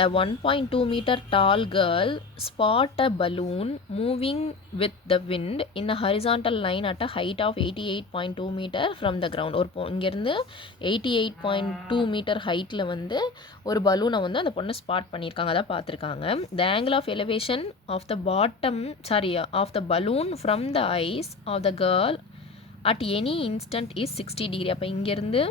A 1.2 meter tall girl spot a balloon moving with the wind in a horizontal line at a height of 88.2 meter from the ground. ஒரு இங்கேருந்து 88.2 metre ஹைட்டில் வந்து ஒரு பலூனை வந்து அந்த பொண்ணை ஸ்பாட் பண்ணியிருக்காங்க, அதான் பார்த்துருக்காங்க. The angle of elevation of the of the balloon from the eyes of the girl at any instant is 60 degree. அப்போ இங்கேருந்து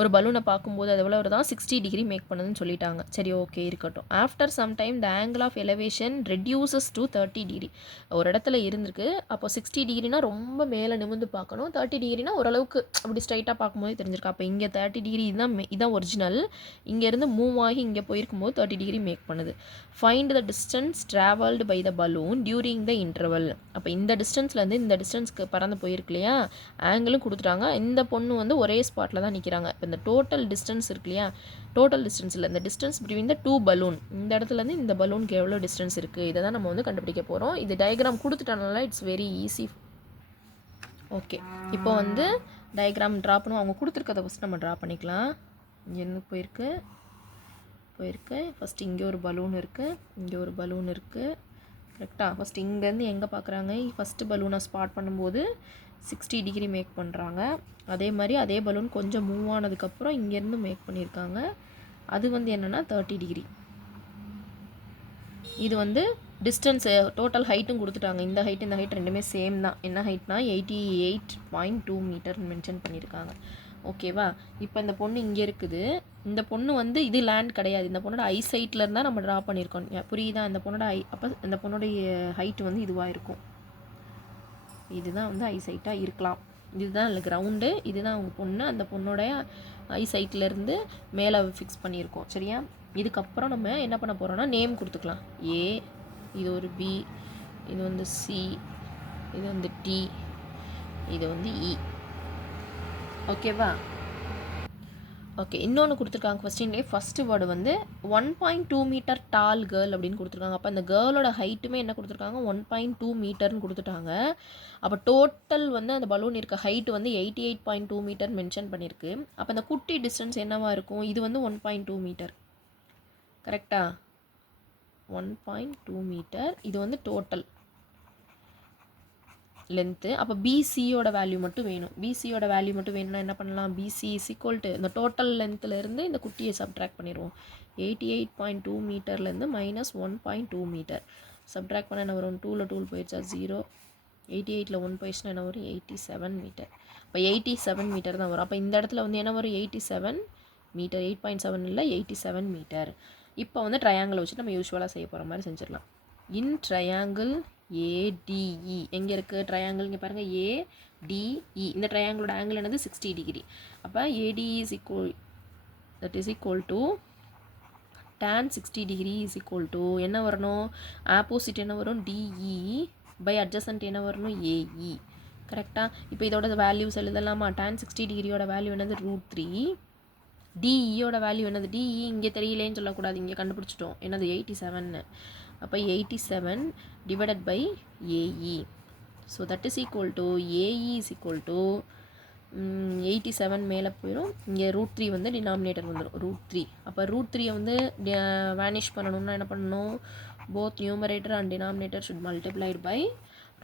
ஒரு பலூனை பார்க்கும்போது அது எவ்வளோ தான் 60 டிகிரி மேக் பண்ணுதுன்னு சொல்லிட்டாங்க. சரி, ஓகே, இருக்கட்டும். After some time the angle of elevation reduces to 30 degree. ஒரு இடத்துல இருந்திருக்கு, அப்போ 60 டிகிரினா ரொம்ப மேலே நிமிந்து பார்க்கணும், 30 டிகிரினா ஓரளவுக்கு அப்படி ஸ்ட்ரைட்டாக பார்க்கும்போது தெரிஞ்சிருக்கு. அப்போ இங்கே 30 டிகிரி இதுதான் ஒரிஜினல். இங்கேருந்து மூவ் ஆகி இங்கே போயிருக்கும்போது 30 டிகிரி மேக் பண்ணுது. Find the distance travelled by the balloon during the interval. அப்போ இந்த டிஸ்டன்ஸ்லேருந்து இந்த டிஸ்டன்ஸ்க்கு பறந்து போயிருக்கு இல்லையா, ஆங்கிளும் கொடுத்துட்டாங்க. இந்த பொண்ணு வந்து ஒரே ஸ்பாட்டில் தான் நிற்கிறாங்க. இப்போ இந்த டோட்டல் டிஸ்டன்ஸ் இருக்கு இல்லையா, டோட்டல் டிஸ்டன்ஸ் இல்லை, இந்த டிஸ்டன்ஸ் பிட்வீன் த 2 பலூன், இந்த இடத்துலேருந்து இந்த பலூனுக்கு எவ்வளோ டிஸ்டன்ஸ் இருக்குது, இதை தான் நம்ம வந்து கண்டுபிடிக்க போகிறோம். இது டயக்ராம் கொடுத்துட்டனால இட்ஸ் வெரி ஈஸி. ஓகே, இப்போ வந்து டயக்ராம் ட்ரா பண்ணுவோம். அவங்க கொடுத்துருக்கதை ஃபஸ்ட் நம்ம ட்ரா பண்ணிக்கலாம். இங்கேருந்து போயிருக்கு, ஃபஸ்ட்டு இங்கே ஒரு பலூன் இருக்குது, இங்கே ஒரு பலூன் இருக்குது, கரெக்டாக. ஃபஸ்ட்டு இங்கேருந்து எங்கே பார்க்குறாங்க, ஃபஸ்ட்டு பலூனை ஸ்பாட் பண்ணும்போது 60 டிகிரி மேக் பண்ணுறாங்க. அதே மாதிரி அதே பலூன் கொஞ்சம் மூவ் ஆனதுக்கப்புறம் இங்கேருந்து மேக் பண்ணியிருக்காங்க. அது வந்து என்னென்னா 30 டிகிரி. இது வந்து டிஸ்டன்ஸு டோட்டல் ஹைட்டும் கொடுத்துட்டாங்க. இந்த ஹைட் ரெண்டுமே சேம் தான். என்ன ஹைட்னா 88.2 மீட்டர் மென்ஷன் பண்ணியிருக்காங்க. ஓகேவா. இப்போ இந்த பொண்ணு இங்கே இருக்குது. இந்த பொண்ணு வந்து இது லேண்ட் கிடையாது, இந்த பொண்ணோட ஐ சைட்டில் இருந்தால் நம்ம ட்ரா பண்ணியிருக்கோம். புரியுதா? இந்த பொண்ணோட அப்போ இந்த பொண்ணுடைய ஹைட்டு வந்து இதுவாக இருக்கும். இதுதான் வந்து ஐ சைட்டாக இருக்கலாம். இதுதான் இல்லை கிரவுண்டு, இதுதான் அவங்க பொண்ணு. அந்த பொண்ணோடைய ஐ சைட்லேருந்து மேலே ஃபிக்ஸ் பண்ணியிருக்கோம். சரியா? இதுக்கப்புறம் நம்ம என்ன பண்ண போகிறோம்னா நேம் கொடுத்துக்கலாம். ஏ, இது ஒரு பி, இது வந்து சி, இது வந்து டி, இது வந்து இ. ஓகேவா? ஓகே, இன்னொன்று கொடுத்துருக்காங்க கொஸ்டின்லேயே. ஃபஸ்ட்டு வேர்டு வந்து 1.2 மீட்டர் டால் கேர்ள் அப்படின்னு கொடுத்துருக்காங்க. அப்போ அந்த கேர்ளோட ஹைட்டுமே என்ன கொடுத்துருக்காங்க, 1.2 மீட்டர்னு கொடுத்துட்டாங்க. அப்போ டோட்டல் வந்து அந்த பலூன் இருக்க ஹைட்டு வந்து 88.2 மீட்டர் மென்ஷன் பண்ணியிருக்கு. அப்போ அந்த குட்டி டிஸ்டன்ஸ் என்னவாக இருக்கும், இது வந்து 1.2 மீட்டர், கரெக்டாக? 1.2 மீட்டர், இது வந்து டோட்டல் லென்த்து. அப்போ பிசியோட வேல்யூ மட்டும் வேணும். பிசியோட வேல்யூ மட்டும் வேணும்னா என்ன பண்ணலாம், பிசி இஸ் ஈக்குவல் டு இந்த டோட்டல் லென்த்துலேருந்து இந்த குட்டியை சப்ட்ராக்ட் பண்ணிடுவோம். 88.2 மீட்டர்லேருந்து -1.2 மீட்டர் சப்ட்ராக்ட் பண்ண என்ன வரும், 2ல் 2 போயிடுச்சா 0, 88ல் 1 போயிடுச்சுன்னா என்ன வரும், 87 மீட்டர். இப்போ 87 மீட்டர் தான் வரும். அப்போ இந்த இடத்துல வந்து என்ன வரும், 87 மீட்டர். 8.7 இல்லை, 87 மீட்டர். இப்போ வந்து ட்ரையாங்கிள் வச்சு நம்ம யூஸ்வலாக செய்ய போகிற மாதிரி செஞ்சிடலாம். இன் ட்ரையாங்கிள் ஏடிஇ எங்கே இருக்குது ட்ரையாங்கிள், இங்கே பாருங்கள், ஏடிஇ. இந்த ட்ரையாங்கிளோட ஆங்கிள் என்னது, 60 டிகிரி. அப்போ ADE is equal to tan 60 degree is equal to என்ன வரணும், ஆப்போசிட் என்ன வரும், டிஇ பை அட்ஜசன்ட் என்ன வரணும், ஏஇ. கரெக்டாக? இப்போ இதோட வேல்யூஸ் எழுதலாமா? tan 60 டிகிரியோட வேல்யூ என்னது, √3. டிஇயோட வேல்யூ என்னது, டிஇ இங்கே தெரியலேன்னு சொல்லக்கூடாது, இங்கே கண்டுபிடிச்சிட்டோம், என்னது 87. அப்போ 87 divided by AE. So that is equal to AE is equal to 87 மேலே போயிடும், இங்கே √3 வந்து டினாமினேட்டர் வந்துடும், √3. அப்போ √3 வந்து வேனிஷ் பண்ணணும்னா என்ன பண்ணணும், both numerator and denominator should multiplied by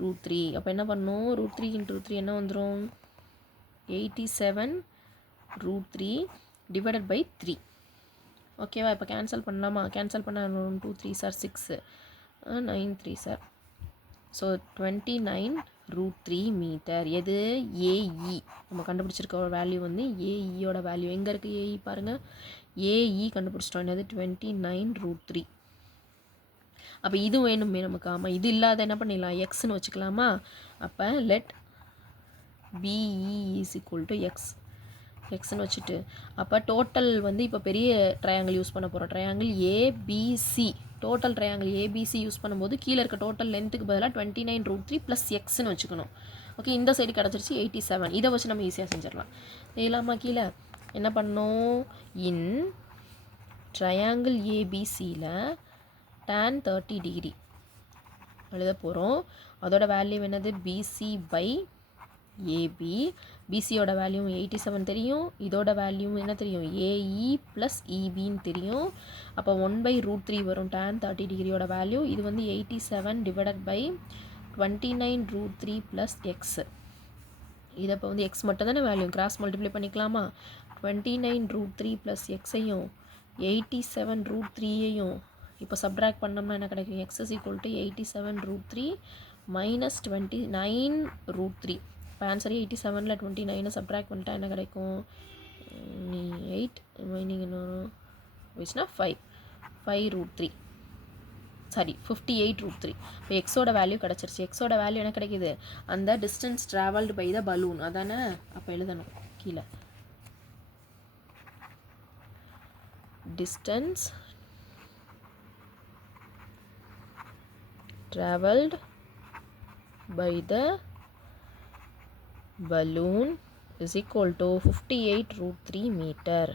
√3. அப்போ என்ன பண்ணணும், √3 × 3 என்ன வந்துடும், 87 √3 டிவைடட் பை 3. ஓகேவா? இப்போ கேன்சல் பண்ணலாமா? கேன்சல் பண்ண 2 3s are 6, 9 3s are, so 29 √3 metre. எது, ஏஇ. நம்ம கண்டுபிடிச்சிருக்க வேல்யூ வந்து ஏஇயோட வேல்யூ. எங்கே இருக்குது ஏஇ பாருங்கள், ஏஇ கண்டுபிடிச்சிட்டோம், என்னது 29 √3. அப்போ இது வேணுமே நமக்கு. ஆமாம், இது இல்லாத என்ன பண்ணிடலாம், எக்ஸ்ன்னு வச்சுக்கலாமா? அப்போ let P E is equal to எக்ஸ்ன்னு வச்சுட்டு, அப்போ டோட்டல் வந்து இப்போ பெரிய ட்ரையாங்கிள் யூஸ் பண்ண போகிறோம். Triangle ABC, total triangle ABC use பண்ணும்போது கீழே இருக்க டோட்டல் லென்த்துக்கு பதிலாக 29 √3 ப்ளஸ் எக்ஸ்ன்னு வச்சுக்கணும். ஓகே, இந்த சைடு கிடச்சிருச்சு 87. இதை வச்சு நம்ம ஈஸியாக செஞ்சிடலாம். செய்யலாமா? கீழே என்ன பண்ணோம், இன் ட்ரையாங்கிள் ஏபிசியில் tan 30 டிகிரி எழுத போகிறோம். அதோட வேல்யூ என்னது, பிசி பை ஏபி. பிசியோட வேல்யூ 87 தெரியும். இதோட வேல்யூ என்ன தெரியும்? ஏஇ ப்ளஸ் இபின்னு தெரியும். அப்போ 1/√3 வரும் tan 30 டிகிரியோட வேல்யூ. இது வந்து 87 டிவைடட் பை 29√3 ப்ளஸ் எக்ஸ். இதை இப்போ வந்து எக்ஸ் மட்டும் தானே வேல்யூ, கிராஸ் மல்டிப்ளை பண்ணிக்கலாமா? 29√3 ப்ளஸ் எக்ஸையும் 87√3ஐயும் இப்போ சப்ட்ராக்ட் பண்ணோம்னா என்ன கிடைக்கும்? X is equal to 87√3 minus 29√3. இப்போ ஆன்சர் 87ல் 29 சப்ட்ராக்ட் பண்ணிட்டா என்ன கிடைக்கும்? 8 மைனிங் என்ன வச்சுன்னா 5√3 சாரி 58√3. இப்போ எக்ஸோட வேல்யூ கிடச்சிருச்சு. எக்ஸோட வேல்யூ என்ன கிடைக்கிது? அந்த distance travelled by the balloon அதானே. அப்போ எழுதணும் கீழே distance traveled by the balloon is equal to 58√3 meter.